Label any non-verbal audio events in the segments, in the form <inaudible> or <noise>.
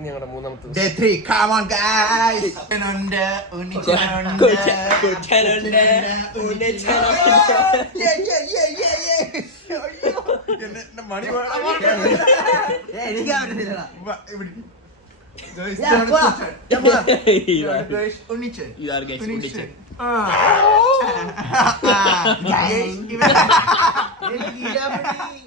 ഇനി ഞങ്ങളുടെ മൂന്നാമത്തെ Day three, come on guys. ഉണ്ട്, ഉണ്ണിച്ചനുണ്ട്, കുട്ടനുണ്ട്, ഉണ്ണിച്ചനുണ്ട്. Yeah, yeah, yeah, yeah, yeah. അയ്യോ, എന്നെ- എന്നെ മണി <laughs> വേണം. വാ, ഇവിടെ. Guys, ഇതാണ് കുട്ടൻ. ഞാൻ വാ. ഇതാണ് guys, ഉണ്ണിച്ചൻ. ഇതാണ് guys ഉണ്ണിച്ചൻ. ആ. ആ. <laughs> Guys, ഇവൻ- ഇവൻ ലീലാമണി.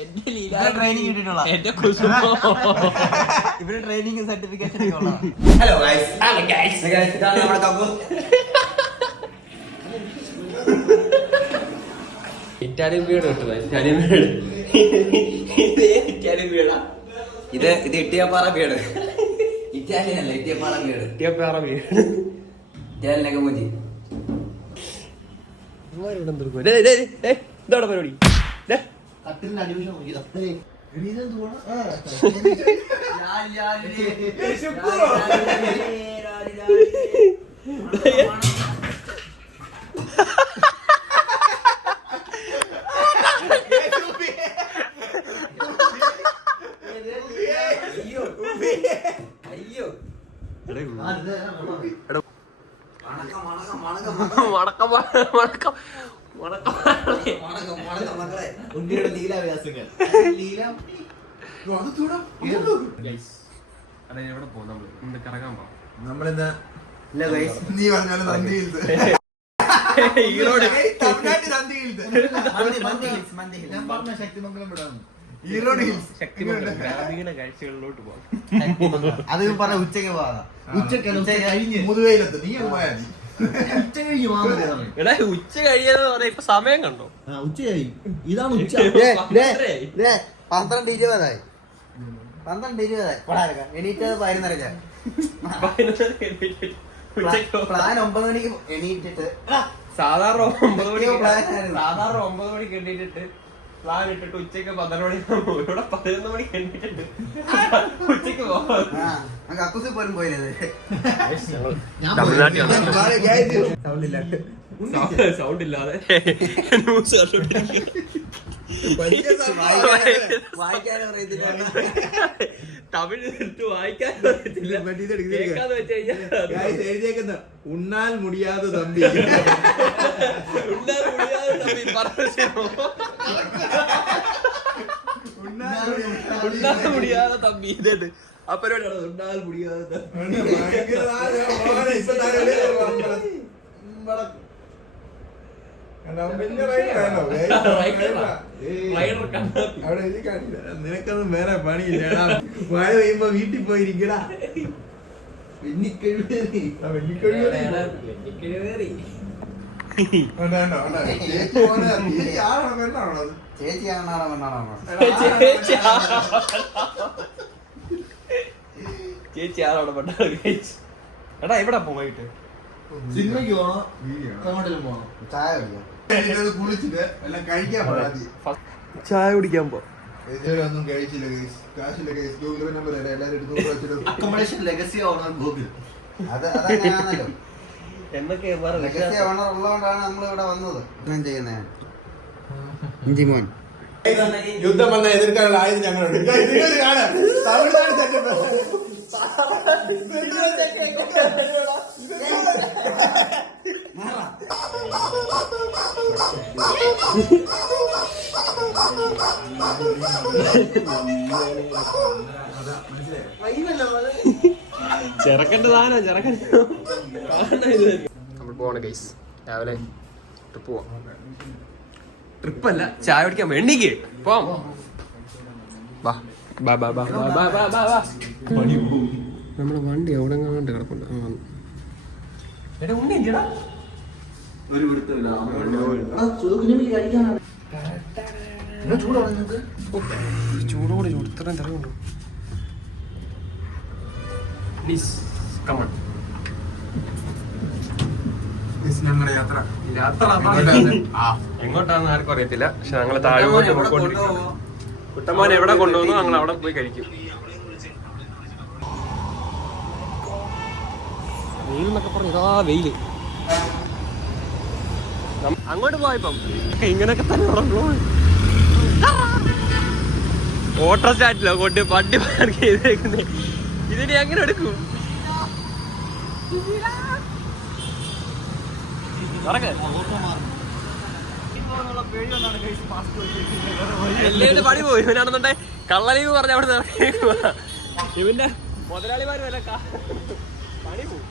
എന്റെ ലീല ട്രെയിനിങ് കിട്ടിയിട്ടുള്ള എന്റെ കുസുമോ <laughs> ഇവർ training certification hello guys hello guys ഇതാണ് നമ്മുടെ കക്കൂസ് ഇറ്റാലിയൻ വീട് കിട്ടുക ഇറ്റാലിയൻ വീട് ഇത് ഇറ്റാലിയൻ വീടാ ഇത് ഇത് ഇട്ടിയപ്പാറ വീട് ഇറ്റാലിയൻ അല്ല ഇട്ടിയപ്പാറ വീട് ഇട്ടിയപ്പാറ വീട് ഇറ്റാലിയനൊക്കെ മൂഞ്ചി ഇതോടെ പരിപാടി ദേ, അയ്യോ വണക്കം വണക്കം വണക്കം മക്കളെ ഉണ്ണിയുടെ ലീലാവ്യാസങ്ങൾ ഗൈസ് അതെ എവിടെ നമ്മളിന്ന് നീ <laughs> അത് പറഞ്ഞ ഉച്ചയ്ക്ക് പോകാം. ഉച്ചയ്ക്ക് കഴിഞ്ഞ്. മുതുവയിലെത്ത് നീ എടാ ഉച്ച കഴിയാന്ന് ഇപ്പൊ സമയം കണ്ടോ? ഉച്ച കഴിഞ്ഞു. ഇതാണ് ഉച്ച പന്ത്രണ്ട് ഇരുപതായി. പ്ലാൻ മണിക്ക് സാധാരണ ഒമ്പത് മണിക്ക് സാധാരണ ഒമ്പത് മണിക്ക് എണീറ്റിട്ട് പ്ലാൻ ഇട്ടിട്ട് ഉച്ചയ്ക്ക് പന്ത്രണ്ട് മണി ഇവിടെ പതിനൊന്ന് മണിക്ക് എണീറ്റിട്ട് ഉച്ചയ്ക്ക് പോകാം പോലും പോയില്ലേ സൗണ്ട് ഇല്ലാതെ തമിഴ് വായിക്കാൻ അറിയത്തില്ല. കേൾക്കാന്ന് വെച്ച് കഴിഞ്ഞാൽ ഉണ്ണാൽ മുടിയാതെ തമ്പി. ഉണ്ണാൽ മുടിയാതെ തമ്പി പറഞ്ഞു മുടിയാതെ തമ്പി. ഇതേത്. ആ പരിപാടിയാണ് ഉണ്ണാൻ മുടിയാതെ തമ്പി. നിനക്കൊന്നും വേറെ പണിയില്ലടാ മഴ പെയ്യുമ്പോ വീട്ടിൽ പോയിരിക്കടാ. വെണ്ണിക്കഴുകി ചേച്ചി ആണാണോ പെണ്ണാണോ ചേച്ചി പെട്ടാണ് കഴിച്ചു എടാ എവിടെ പോയിട്ട് സിനിമയ്ക്ക് പോണോ? എങ്ങോട്ടെങ്കിലും പോണോ? ചായ കുടിക്കാം. കുളിച്ചിട്ട് എല്ലാം കഴിക്കാൻ പാടി ചായ കുടിക്കാൻ പോ. ഒന്നും കഴിച്ചില്ല ഗൈസ് കാശില്ല ഗൈസ് ഗൂഗിൾ പേ നമ്പർ എല്ലാവരും എടുത്ത് വെച്ചിട്ട് അക്കോമഡേഷൻ ലെഗസി ഓണർ ഗൂഗിൾ. അത് അതങ്ങനെയാണല്ലോ എന്നൊക്കെ ലെഗസി ഓണർ ഉള്ളതുകൊണ്ടാണ് നമ്മൾ ഇവിടെ വന്നത്. ഞാൻ ചെയ്യുന്നേ. ഇഞ്ചിമോൻ യുദ്ധം വന്ന എതിർക്കാനുള്ള ആയുധം ഞങ്ങളുണ്ട്. തമിഴ്നാട് സെറ്റപ്പ്. <laughs> നമ്മൾ രാവിലെ ട്രിപ്പ് പോവാം. ട്രിപ്പ് അല്ല ചായ പിടിക്കാൻ വേണ്ടിക്ക് പോവാം. വാ. ബാ ബാ ബാ ബാ ബാ ബാ ബാ. നമ്മൾ വണ്ടി അവിടെ കണ്ട് കിടപ്പുണ്ട് എടാ ഉണ്ണി എന്തിയെടാ? ഒരു പിടുത്തമില്ല. ചൂടോടെ ചൂട്. ഇത്രയും പ്ലീസ് കമൺ ഞങ്ങളുടെ യാത്ര. യാത്ര ആർക്കും അറിയത്തില്ല. പക്ഷെ ഞങ്ങൾ താഴെ കുട്ടമ്മോൻ എവിടെ കൊണ്ടുവന്നു? ഞങ്ങൾ അവിടെ പോയി കഴിക്കും. വെയിൽ എന്നൊക്കെ പറഞ്ഞു ഇതാ വെയിൽ. അങ്ങോട്ട് പോയപ്പം ഇങ്ങനൊക്കെ തന്നെ ഉറങ്ങുള്ളൂ ഓട്ടോ സ്റ്റാറ്റിലോ കൊണ്ട് വണ്ടി പാർക്ക് ചെയ്തേക്കുന്നത് ഇതിനി എങ്ങനെ എടുക്കും? പണി പോയി. ഇവനാണെന്നുണ്ടെ കള്ളലീവ് പറഞ്ഞ അവിടെ ഇവന്റെ മുതലാളിമാര് കാ- പണി പോവും.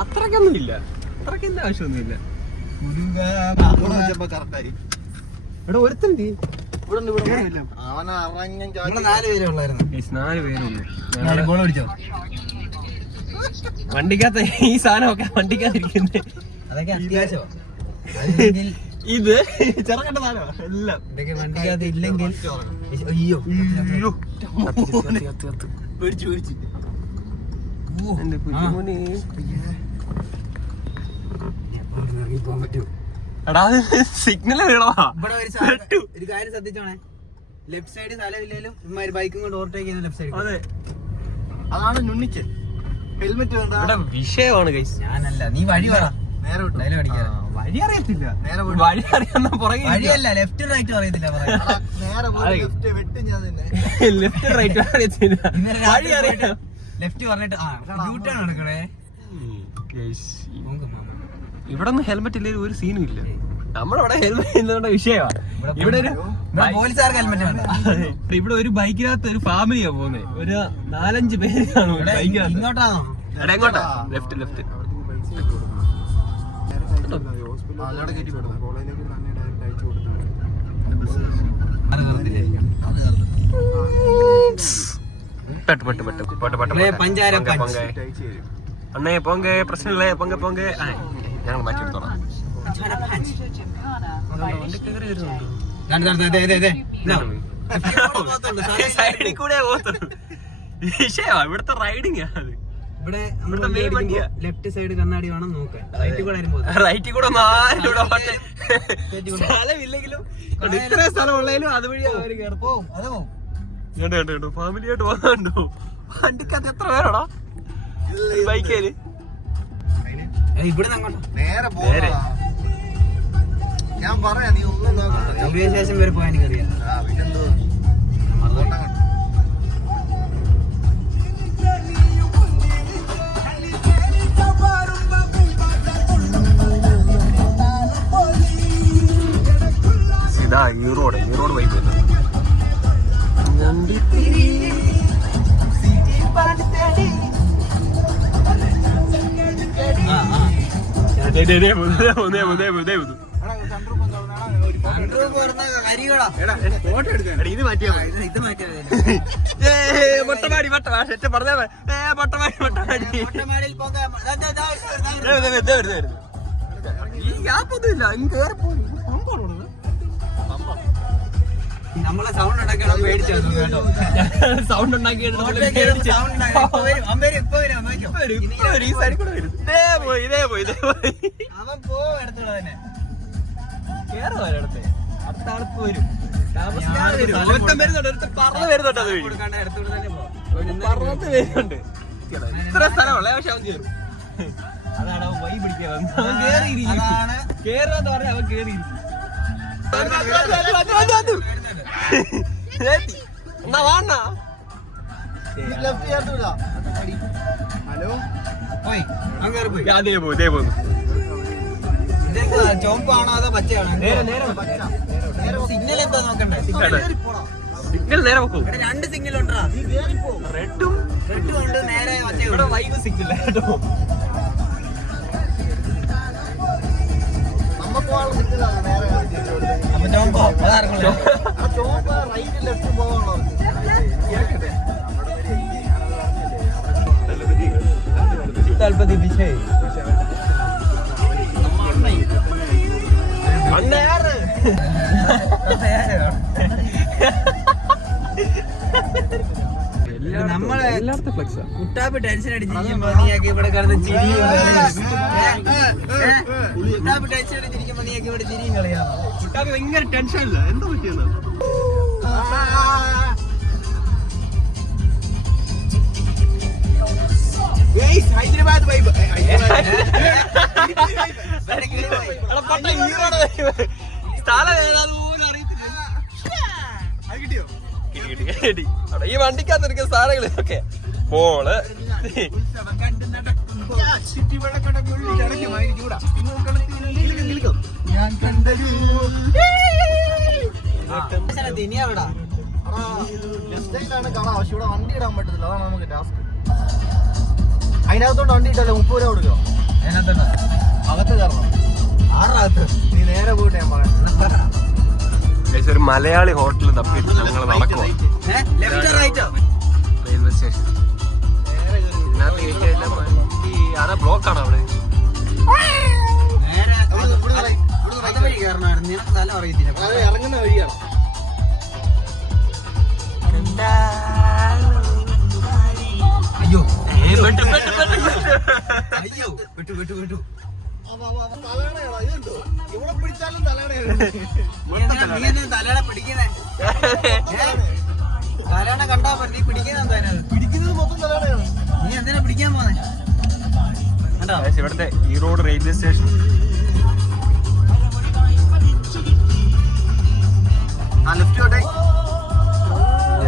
അത്രക്കൊന്നും ഇല്ല അത്രക്കൊന്നും ആവശ്യമൊന്നുമില്ല. ഇവിടെ ഒരുത്തണ്ട് അറിഞ്ഞ നമ്മൾ നാല് പേരേ ഉള്ളായിരുന്നു. നാല് പേരുള്ളൂ വണ്ടിക്കകത്ത് ഈ സാധനമൊക്കെ വണ്ടിക്കകത്തിരിക്കുന്നത് അതൊക്കെ അത്യാവശ്യമാണ് ഇത് ചെറുക്കണ്ട എല്ലാം. വണ്ടിക്കകത്ത് ഇല്ലെങ്കിൽ അയ്യോ പേടിച്ചു പേടിച്ചു. എന്റെ കുഞ്ഞുമോനെ. എടാ സിഗ്നൽ ഒരു കാര്യം ശ്രദ്ധിച്ചോണേ. ലെഫ്റ്റ് സൈഡ് സ്ഥലമില്ലേലും ഇമ്മാര് ബൈക്കും കൊണ്ട് ഓവർടേക്ക് ചെയ്യുന്ന ലെഫ്റ്റ് സൈഡ് അതെ. അതാണ് നുണ്ണിച്ചൻ. ഹെൽമെറ്റ് വേണ്ട. വിഷയമാണ് ഞാനല്ല. നീ വഴി പറ. നേരെ വിട്ടു. അതിലെ അടിക്കാതെ. വഴി അറിയത്തില്ല. നേരെ വിട്ടു വഴി അറിയാന്ന പുറകെ വഴിയല്ല ലെഫ്റ്റും റൈറ്റും അറിയത്തില്ല. നേരെ പോയി. ലെഫ്റ്റ് വെട്ടി ഞാൻ തന്നെ. ലെഫ്റ്റ് റൈറ്റ് അറിയത്തില്ല. വഴി അറിയാം ലെഫ്റ്റ് പറഞ്ഞിട്ട് ആ യൂട്ടേൺ എടുക്കണേ. ഇവിടെ ഒന്നും ഹെൽമെറ്റ് ഇല്ലെങ്കിൽ ഒരു സീനും ഇല്ല. നമ്മളവിടെ ഹെൽമെറ്റ് ഇല്ലാണ്ട വിഷയമാണ് ഇവിടെ ഒരു പോലീസുകാർക്ക് ഹെൽമെറ്റ് വേണ്ട. ഇവിടെ ഒരു ബൈക്കിനകത്ത് ഒരു ഫാമിലിയാ പോകുന്നത് ഒരു നാലഞ്ച് പേര് കാണും ബൈക്കിനകത്ത് എങ്ങോട്ടാ? ലെഫ്റ്റ് ലെഫ്റ്റ് ആ, അതവിടെ കയറ്റി വിടും. പൊങ്ക, പഞ്ച്. പൊങ്ക. അണ്ണേ പൊങ്ക പ്രശ്നമില്ലേ? പൊങ്ക പൊങ്ക. ഞങ്ങൾ മാറ്റി എടുത്തോളാം ദാണ്ട് ദാണ്ട് ദേ, ദേ, ദേ. ഇതാ. പോകത്തുള്ളൂ, സാധനം <laughs> സൈഡിൽ കൂടെ വിഷയമാ ഇവിടുത്തെ റൈഡിങ് അത്. ഇവിടെ. ലെഫ്റ്റ് സൈഡ് കണ്ണാടി വേണം നോക്കാൻ. റൈറ്റ് കൂടെ ആരും കൂടെ സ്ഥലമില്ലെങ്കിലും ഇത്ര സ്ഥലം ഉള്ളതിലും അതുവഴി അവർ കയറി അതോ ഫാമിലി ആയിട്ട് വന്നുണ്ടോ? വണ്ടിക്കകത്ത് എത്ര പേരാടാ? ബൈക്കേൽ? ഇവിടെ നേരെ നേരെ. ഞാൻ പറയാ നീ ഒന്നും നോക്കണ്ട. ശേഷം സ്റ്റേഷൻ വരെ പോയാൽ എനിക്കറിയാം. ആ, പിന്നെന്തോ മൊട്ടമാടി ഈ റോഡ് ഈ റോഡ് ഗ്യാപ്പൊന്നും ഇല്ല പോ. നമ്മളെ സൗണ്ട് ഉണ്ടാക്കിയാണ് പേടിച്ചു കേട്ടോ. സൗണ്ട് അവൻ പോവും അടുത്തുള്ള തന്നെ. കേറുവാ ഒരിടത്ത്. അടുത്ത? ആളിപ്പോ വരും. താമസിക്കാതെ വരും. ഒരുത്തൻ. വരുന്നുണ്ട്, ഒരുത്തൻ പറന്ന് വരുന്നുണ്ട് അത് കൊടുക്കാണ്ട് തന്നെ പോവും പറന്ന് വരുന്നുണ്ട്. ഇത്ര സ്ഥലമുള്ള പക്ഷെ അവൻ കേറും. അതാണ് അവൻ വൈ പിടിക്കാൻ അവൻ കേറിയിരിക്കും. അതാണ് കേറുവാന്ന് പറഞ്ഞാൽ അവൻ കേറിയിരിക്കും. എന്നാ വാണ്ണാ ഹലോ? പോയി ദേ പോന്നു. ഇതെന്താ ചോപ്പാണോ അതോ പച്ചയാണോ? സിഗ്നൽ എന്താ നോക്കണ്ടേ. സിഗ്നൽ. നേരെ വെക്കൂ രണ്ട് സിഗ്നൽ ഉണ്ടാ റെഡും? റെഡ് കൊണ്ട് നേരെ ഇവിടെ വൈബ് സിഗ്നൽ കേട്ടോ നമ്മ പോകാനുള്ള നിൽക്കുന്നതാണ് നേരെ. അപ്പൊ ചോപ്പോ അതാർക്കുള്ള ആ ചോപ്പ് റൈറ്റ് ലെഫ്റ്റ് പോകാനുള്ളത് തൽപ്പതി വിഷയ അണ്ണേറ് നമ്മളെ കുട്ടാപ്പ് ടെൻഷൻ അടിച്ചിരിക്കുമ്പോ നീയൊക്കെ ഇവിടെ കിടന്ന് ചിരിയും കുട്ടാപ്പ് ടെൻഷൻ അടിച്ചിരിക്കുമ്പോ നീയൊക്കെ ഇവിടെ ചിരിയും കളിയാണോ? കുട്ടാക്ക് ഭയങ്കര ടെൻഷനില്ല എന്താ പറ്റിയെന്ന്? ഹൈദരാബാദ് വൈബ്. സ്ഥലം ഏതാന്ന് പോലും അറിയത്തില്ല. അത് കിട്ടിയോ? കിട്ടി, കിട്ടി, കിട്ടി. ഈ വണ്ടിക്കകത്ത് ഇരിക്കുന്ന സാധനങ്ങൾ ഇതൊക്കെ ഉത്സവം കണ്ട് നടക്കുമ്പോൾ ഞാൻ കണ്ടൊരു ഇവിടെ വണ്ടി ഇടാൻ പറ്റത്തില്ല. അതാണ് നമുക്ക് ടാസ്ക് അതിനകത്തോട്ട് വണ്ടി ഇട്ടല്ലേ? മുപ്പത് രൂപ കൊടുക്കണം അകത്ത് കയറണം. ആറിനകത്ത് നീ നേരെ പോയിട്ട് ഞാൻ പറയാം. ഒരു മലയാളി ഹോട്ടൽ തപ്പി ഞങ്ങൾ നടക്കുക റെയിൽവേ സ്റ്റേഷൻ ഇതിനകത്ത് കയറ്റിയല്ല വണ്ടി ആരാ ബ്ലോക്ക് ആണ് അവിടെ അത് ഇറങ്ങുന്ന വഴിയാണ്. അയ്യോ. പെട്ടു പെട്ടു പെട്ടു തലയണയാണോ ഇതുണ്ടോ ഇവിടെ പിടിച്ചാലും തലയണയാണ് തലയണ കണ്ടാ മതി. നീ പിടിക്കുന്നത് മൊത്തം നീ എന്തിനാ പിടിക്കാൻ പോന്നെ? ഇവിടുത്തെ ഈറോഡ് റെയിൽവേ സ്റ്റേഷൻ. ആ ലെഫ്റ്റ് കോട്ടെ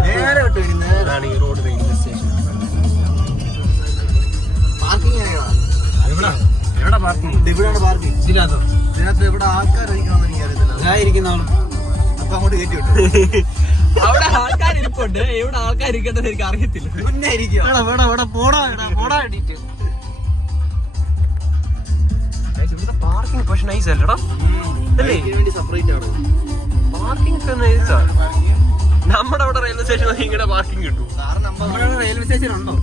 നേരെ വിട്ടു നേരാണ് ഈ റോഡ് റെയിൽവേ സ്റ്റേഷൻ പാർക്കിംഗ് എവിടെയാണ് എവിടെ പാർക്കിംഗ് ഇവിടെയാണ് പാർക്കിംഗ് ഇതിനകത്തോ? ഇതിനകത്ത് എവിടെ ആൾക്കാരായിരിക്കണമെന്ന് എനിക്ക് അറിയത്തില്ല ഇതായിരിക്കുന്ന ആളും അപ്പൊ അങ്ങോട്ട് കയറ്റി വിട്ടു. <laughs> അവിടെ ആൾക്കാർ ഇരിപ്പുണ്ട് എവിടെ ആൾക്കാർ ഇരിക്കുന്നത് എനിക്ക് അറിയത്തില്ല മുന്നേ ഇരിക്കും ഇവിടുത്തെ പാർക്കിംഗ് പക്ഷെ നൈസ് അല്ലടാ? അല്ലേ? വേണ്ടി സെപ്പറേറ്റ് ആണ്. പാർക്കിംഗ് നമ്മുടെ അവിടെ റെയിൽവേ സ്റ്റേഷൻ ഇങ്ങനെ പാർക്കിംഗ് കിട്ടും റെയിൽവേ സ്റ്റേഷൻ ഉണ്ടോ?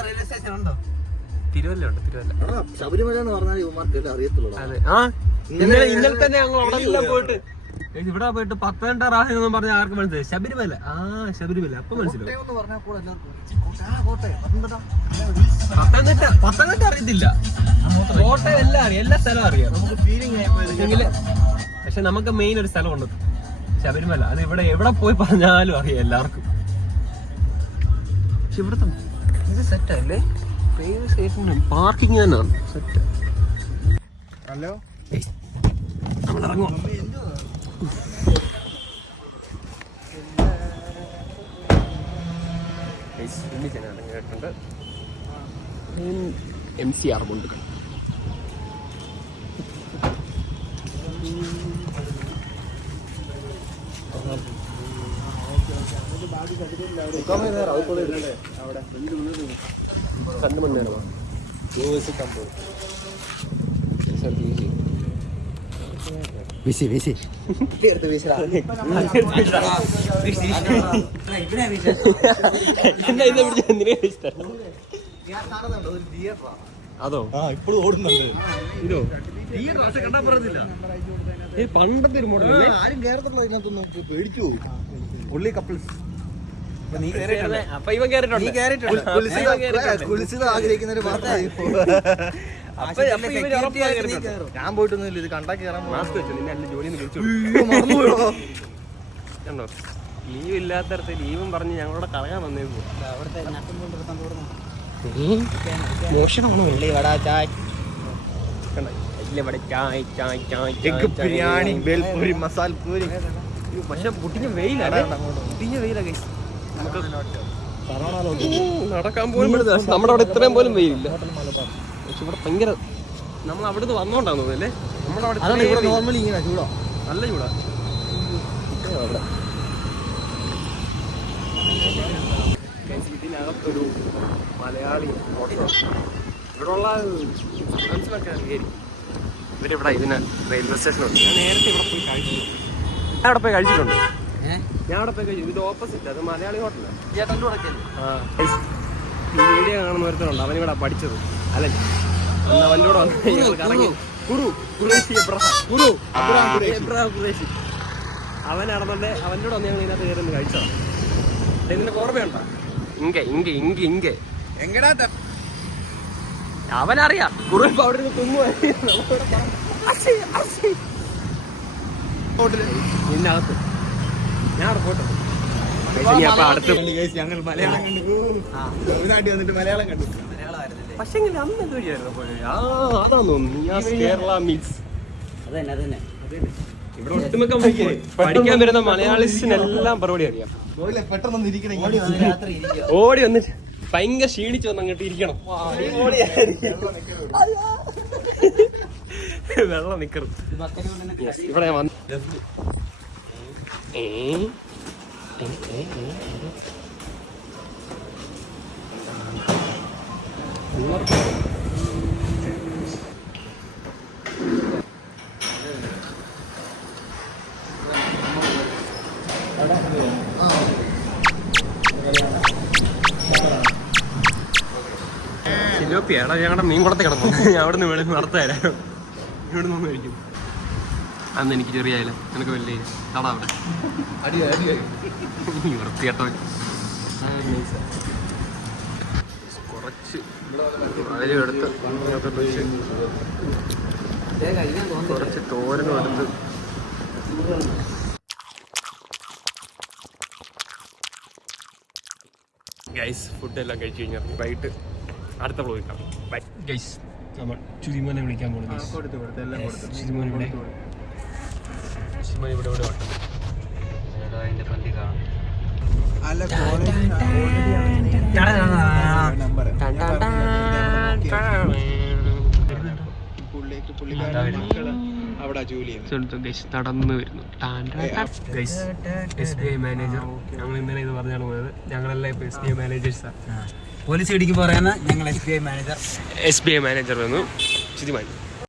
റെയിൽവേ സ്റ്റേഷൻ ഉണ്ടോ? തിരുവല്ല ഉണ്ട് തിരുവല്ല. ശബരിമല എന്ന് പറഞ്ഞാൽ അറിയത്തുള്ളൂ. അതെ. ആ ഇന്നലെ ഇന്നലെ തന്നെ ഞങ്ങൾ അവിടെ പോയിട്ട് ഇവിടെ പോയിട്ട് പത്തനംതിട്ട റാഹി എന്ന് പറഞ്ഞ ആർക്ക് മനസ്സിലായി. ശബരിമല. ആ ശബരിമല. അപ്പൊ മനസ്സിലായി പത്തനംതിട്ട. അറിയത്തില്ല. കോട്ടയം എല്ലാം അറിയാം. എല്ലാ സ്ഥലവും അറിയാം. പക്ഷെ നമുക്ക് മെയിൻ ഒരു സ്ഥലമുണ്ട് ശബരിമല. അത് ഇവിടെ എവിടെ പോയി പറഞ്ഞാലും അറിയാം എല്ലാവർക്കും. പക്ഷെ ഇവിടുത്തെ ഇത് സെറ്റല്ലേ പാർക്കിംഗ് തന്നെയാണ്. Set hello? നമ്മൾ ഇറങ്ങും ഇറങ്ങിയിട്ടുണ്ട്. എം സി ആർ കൊണ്ട് രണ്ട് മണി നേരമാണ് യു എസ് കമ്പോ സർവീസ് വിസി വിസി. എന്നാ ഇത് പിടിച്ച എന്തിനാ ഇഷ്ടം അതോ? ആ ഇപ്പോഴും ഓടുന്നുണ്ട്. ഇതോ? ഈ പ്രാവശ്യം കണ്ടാ പറഞ്ഞില്ല ഏ പണ്ടത്തെ ഒരു മോഡൽ ആരും കേരളത്തിലുള്ള ഇതിനകത്തൊന്നും. പേടിച്ചു പോകും പുള്ളി കപ്പിൾസ്. നീ അപ്പൊ ഇവൻ കേറിട്ടുണ്ട് ആഗ്രഹിക്കുന്ന ഒരു മാത്രമേ ഞാൻ പോയിട്ടൊന്നുമില്ല ഇത് കണ്ടാ കേറാൻ മാസ്ക് വെച്ചു നിന്നെ അല്ല ജോലി വിളിച്ചു ലീവ് ഇല്ലാത്തടത്ത് ലീവും പറഞ്ഞ് ഞങ്ങളോട് കളയാൻ വന്നേക്കോ മോഷണമാണോ ഇല്ലേ വടാ ചായ്. കണ്ടോ? ഇല്ലേ വട ചായ് ചായ് ചായ് എഗ് ബിരിയാണി ബേൽപൂരി മസാല പൂരി. പക്ഷെ പൊട്ടിഞ്ഞ വെയിലാണ് പൊട്ടിഞ്ഞ വെയിലാണ്. നമുക്ക് നടക്കാൻ പോലും. നമ്മുടെ അവിടെ ഇത്രയും പോലും വെയിലില്ല. പക്ഷെ ഇവിടെ ഭയങ്കര നമ്മൾ അവിടുന്ന് വന്നോണ്ടാന്ന് തോന്നുന്നല്ലേ ഇത്രയും ഇവിടെ. നോർമലി ഇങ്ങനെ ചൂടാ. നല്ല ചൂടാ. അവിടെ ഇതിനകത്തൊരു മലയാളി ഇവിടെയുള്ള സ്റ്റുഡൻസിനൊക്കെ ഇവിടെ ഇവരിവിടെ ഇതിന് റെയിൽവേ സ്റ്റേഷനുണ്ട് ഞാൻ നേരത്തെ ഇവിടെ പോയി കഴിച്ചിട്ടുണ്ട് ഞാൻ അവിടെ പോയി കഴിച്ചിട്ടുണ്ട്. ഞാൻ അവിടെ പോയി കഴിച്ചു. ഇത് ഓപ്പോസിറ്റ് അത് മലയാളി ഹോട്ടലാണ് ചേട്ടന്റെ കൂടെ ഈ വീഡിയോ കാണുന്ന ഒരുത്തനുണ്ട് അവനിവിടെ പഠിച്ചത്. അല്ല? അവന്റെ കൂടെ എബ്രഹാം. എബ്രഹാം അവൻ നടന്നുണ്ട് അവന്റെ കൂടെ വന്ന് ഞങ്ങൾ ഇതിനകത്ത് കയറി കഴിച്ചതാണ് ഇതിന്റെ ഓർമ്മയുണ്ടോ? ഇങ്ക ഇങ്ക ഇങ്ക ഇങ്ക എങ്ങടാ അവനറിയാം. കുറുപ്പ് അവിടെ നിന്ന് ഇതിനകത്ത്. ഞാൻ അവിടെ അടുത്ത് ഞങ്ങൾ മലയാളം കണ്ടു. നാട്ടിൽ വന്നിട്ട് മലയാളം കണ്ടു. പക്ഷേ അന്ന് എന്ത് വഴിയായിരുന്നു? ആ അതാന്ന്. നിയാസ് കേരള മീറ്റ്സ് അതന്നെ അതന്നെ. ഇവിടെ ഒട്ടുമിക്ക പഠിക്കാൻ വരുന്ന മലയാളിസിനെല്ലാം പരിപാടി അറിയാം. ഓടി വന്നിട്ട് ഭയങ്കര ക്ഷീണിച്ചു വന്ന് അങ്ങോട്ട് ഇരിക്കണം. വെള്ളം നിക്കറും ഇവിടെ. ഞാൻ വന്ന് ഏ? ഏ, ഏ, ഏ, ഏ. സിലോപ്പിയ ഞങ്ങളുടെ മീൻ കുളത്തിൽ കിടന്നു. ഞാൻ അവിടെ നിന്ന് വെളിയിൽ നടത്തു തരാം ഇവിടെ നിന്ന് മേടിക്കും അന്ന് എനിക്ക് ചെറിയായില്ല നിനക്ക് വലിയ കട അവിടെ. അടി അടി നീ വൃത്തികെട്ടോ കുറച്ച് അതിലും എടുത്ത് വെച്ച് കുറച്ച് തോരനും എടുത്ത് ഗൈസ് ഫുഡ് എല്ലാം കഴിച്ചു കഴിഞ്ഞാൽ വൈകിട്ട് അടുത്ത ബ്ലോഗ് കാണാം. ബൈ ഗൈസ് നമ്മൾ ചുരിമോനെ വിളിക്കാൻ പോകുന്നു guys. കൊടുത്തു കൊടുത്തു എല്ലാം കൊടുത്തു. ചുരിമോൻ ഇവിടെ. ചുരിമോൻ ഇവിടെ ഇവിടെ വട്ടം. കാണാം അല്ല നമ്പർ പുള്ളിക്ക് പുള്ളിക്കാരൻ മക്കൾ അവിടെ ജോലി നടന്നു വരുന്നു എസ് ബി ഐ മാനേജർ. ഞങ്ങൾ ഇന്നലെ ഇത് പറഞ്ഞാണ് പോയത് ഞങ്ങളെല്ലാം ഇപ്പൊ എസ് ബി ഐ മാനേജേഴ്സാണ് പോലീസ് ഇടിക്ക് പറയുന്ന ഞങ്ങൾ S B I manager S B I manager വന്നു ചുതിമാൻ